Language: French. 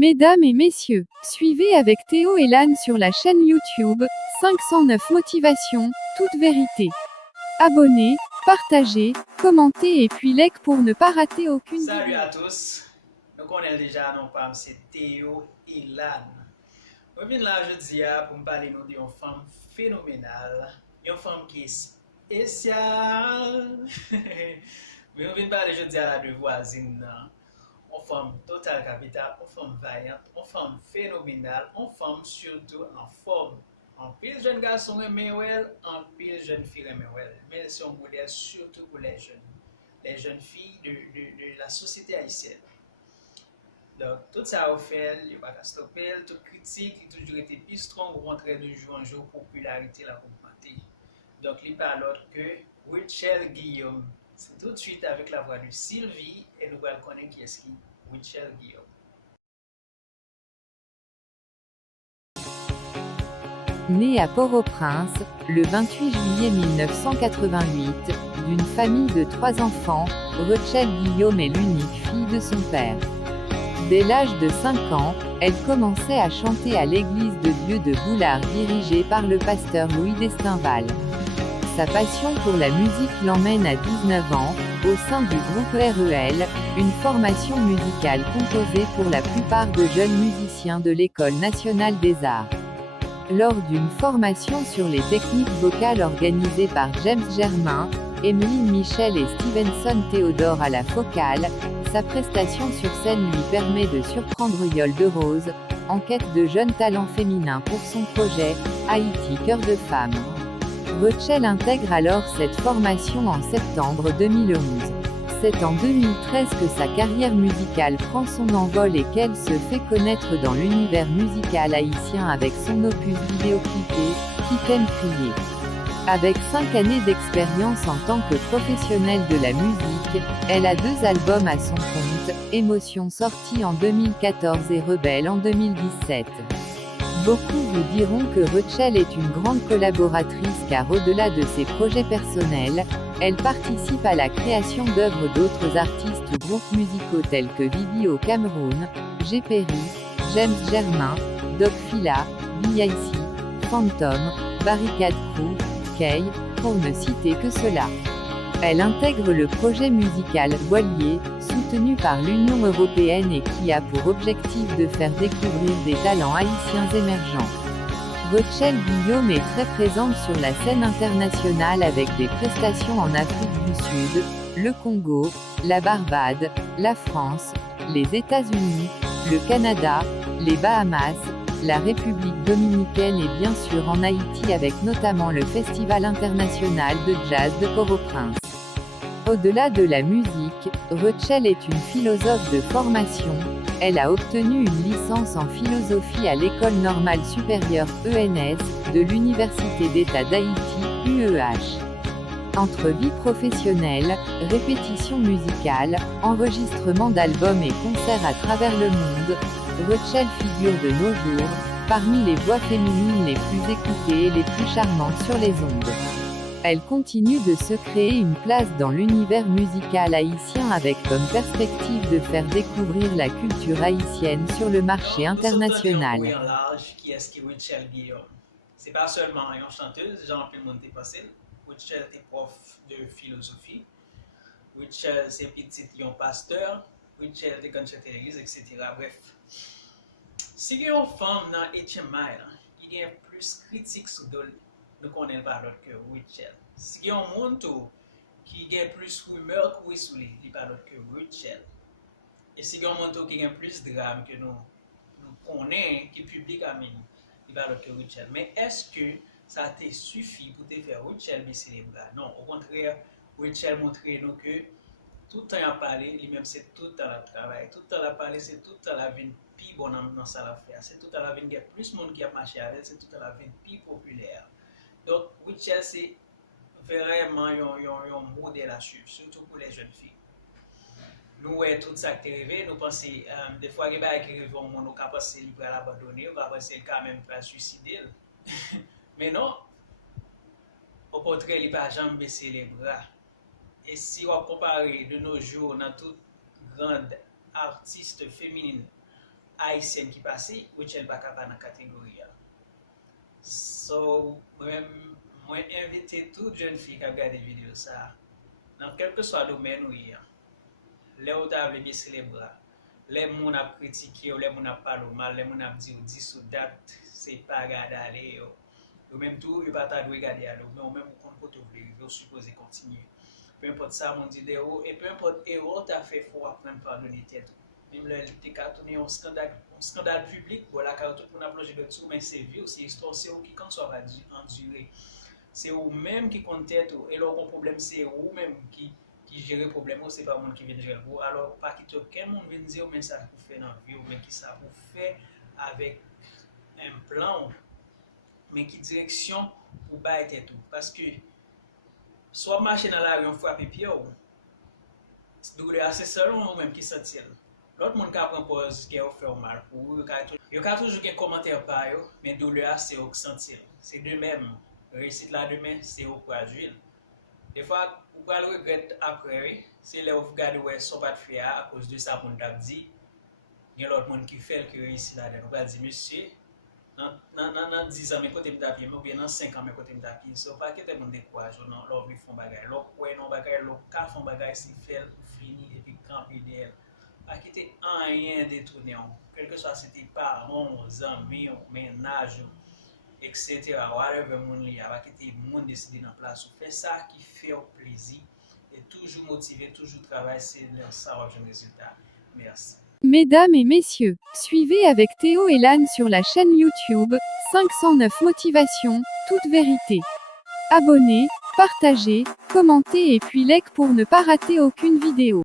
Mesdames et messieurs, suivez avec Théo et Lan sur la chaîne YouTube 509 Motivation, toute vérité. Abonnez, partagez, commentez et puis like pour ne pas rater aucune vidéo. Salut à tous, nous connaissons déjà nos femmes, c'est Théo et Lan. Je viens là aujourd'hui pour me parler d'une femme phénoménale, une femme qui est spéciale. Mais je viens parler aujourd'hui à la deux voisines. Une femme totale capitale, une femme vaillante, une femme phénoménale, une femme surtout en forme. En pile jeune garçon aimé elle, en pile jeune fille aimé elle. Mais c'est un modèle surtout pour les jeunes filles de la société haïtienne. Donc, tout ça a fait, il n'y a pas qu'à stopper, toute critique, il a toujours été plus strong pour montrer de jour en jour popularité la communauté. Donc, il parle autre que Richelle Guillaume. C'est tout de suite avec la voix de Sylvie et nous allons connaître qui est-ce qui Richelle Guillaume. Née à Port-au-Prince, le 28 juillet 1988, d'une famille de 3 enfants, Richelle Guillaume est l'unique fille de son père. Dès l'âge de 5 ans, elle commençait à chanter à l'église de Dieu de Boulard dirigée par le pasteur Louis Destinval. Sa passion pour la musique l'emmène à 19 ans, au sein du groupe REL, une formation musicale composée pour la plupart de jeunes musiciens de l'École nationale des arts. Lors d'une formation sur les techniques vocales organisée par James Germain, Emeline Michel et Stevenson Théodore à la Focale, sa prestation sur scène lui permet de surprendre Yol de Rose, en quête de jeunes talents féminins pour son projet « Haïti Cœur de Femme ». Richelle intègre alors cette formation en septembre 2011. C'est en 2013 que sa carrière musicale prend son envol et qu'elle se fait connaître dans l'univers musical haïtien avec son opus vidéoclipé « Qui t'aime crier ». Avec 5 années d'expérience en tant que professionnelle de la musique, elle a 2 albums à son compte, Émotion sorti en 2014 et Rebelle en 2017. Beaucoup vous diront que Richelle est une grande collaboratrice car au-delà de ses projets personnels, elle participe à la création d'œuvres d'autres artistes ou groupes musicaux tels que Vivi au Cameroun, G. Perry, James Germain, Doc Fila, B.I.C., Phantom, Barricade Crew, Kay, pour ne citer que cela. Elle intègre le projet musical Voilier, soutenu par l'Union européenne et qui a pour objectif de faire découvrir des talents haïtiens émergents. Richelle Guillaume est très présente sur la scène internationale avec des prestations en Afrique du Sud, le Congo, la Barbade, la France, les États-Unis, le Canada, les Bahamas, la République dominicaine et bien sûr en Haïti avec notamment le Festival international de jazz de Port-au-Prince. Au-delà de la musique, Richelle est une philosophe de formation. Elle a obtenu une licence en philosophie à l'École normale supérieure ENS de l'Université d'État d'Haïti, UEH. Entre vie professionnelle, répétition musicale, enregistrement d'albums et concerts à travers le monde, Richelle figure de nos jours parmi les voix féminines les plus écoutées et les plus charmantes sur les ondes. Elle continue de se créer une place dans l'univers musical haïtien avec comme perspective de faire découvrir la culture haïtienne sur le marché international. Qui est-ce qui Richelle Guillaume? C'est pas seulement une chanteuse, genre tout le monde est passé. Richelle est prof de philosophie. Richelle c'est petit un pasteur. Richelle est quand chanter l'église, etc. Bref. Si il y a une femme dans HMI, il y a plus critique sur nous connaissons pas d'autre que Richelle. Si il y a un monde qui a plus rumeur que sur lui, il n'y a pas d'autre que Richelle. Et si il y a un monde qui a plus de drame que nous connaissons, qui est public à mine, il n'y a pas d'autre que Richelle. Mais est-ce que ça te suffit pour te faire Richelle mais célébrer? Non, au contraire, Richelle montre nous que tout le temps à parler, lui-même c'est tout le temps à travailler, tout le temps à parler, c'est tout le temps la vie plus bonne dans sa affaire, c'est tout le temps la vie qui a plus de monde qui a marché avec, c'est tout le temps la vie plus populaire. Donc, Richelle c'est vraiment un modèle à suivre, surtout pour les jeunes filles. Nous voyons tout ça qui est arrivé, nous pensons, des fois, il y a des gens qui arrivent au monde, nous pensons qu'il va l'abandonner, on va penser quand même pas suicider. Mais non, au contraire, il ne va pas jamais baisser les bras. Et si on compare de nos jours dans toute grande artiste féminine, haïtienne qui passe, Wichel pas capable dans la catégorie. So, moi invité toute jeune fille qui a regardé vidéo ça, dans quel que soit le domaine où il y a, les autres avaient baissé les bras, les gens ont critiqué, les gens ont parlé mal, les gens ont dit ou 10 ou date, c'est pas regarder aller. Ou même tout, ils ne pas regarder aller, mais au même compte pour te voulez, ils supposé continuer. Peu importe ça, mon dit et peu importe erreur tu as fait, il faut apprendre à pardonner tête. Même le tourné un scandale public, voilà, car tout le monde a plongé dessus, mais c'est vieux, c'est histoire, c'est eux qui quand ça va endurer. C'est eux même qui comptent tête, et leur problème, c'est eux même qui gère le problème, c'est pas le monde qui vient gérer vous. Alors, pas qu'il aucun monde vient dire, mais ça vous fait dans la vie, mais qui ça vous fait avec un plan, mais qui direction pour pas être tout. Parce que, soit marcher dans la rue, on frappe pied, c'est seulement même qui sentit. L'autre monde qui prend pause, qui a fait mal pour eux, il y a toujours des commentaires par eux, mais douleur, c'est eux qui sentit. C'est d'eux-mêmes. Réussite là demain, c'est eux qui agissent. Des fois, vous pouvez le regretter après, c'est là où vous regardez ouais, son pas de faire à cause de ça qu'on t'a dit. Il y a l'autre monde qui fait qui réussit là-dedans. Vous allez dire, monsieur, dans 10 ans, mes côtés me tapent, ou bien dans 5 ans, mes côtés me tapent. Ce n'est pas que tout le monde décourage, non, l'autre font bagay. L'autre ouais, non bagay, l'autre cas font bagay, si fait, fini, et puis camper d'elle. Pas quitter rien détourné. Quel que soit c'était parents, amis, ménage, etc. Whatever mon li a, quitter monde décider dans place. Fait ça qui fait plaisir et toujours motivé, toujours travailler, c'est ça va un résultat. Merci. Mesdames et messieurs, suivez avec Théo et Lan sur la chaîne YouTube 509 Motivation, toute vérité. Abonnez, partagez, commentez et puis like pour ne pas rater aucune vidéo.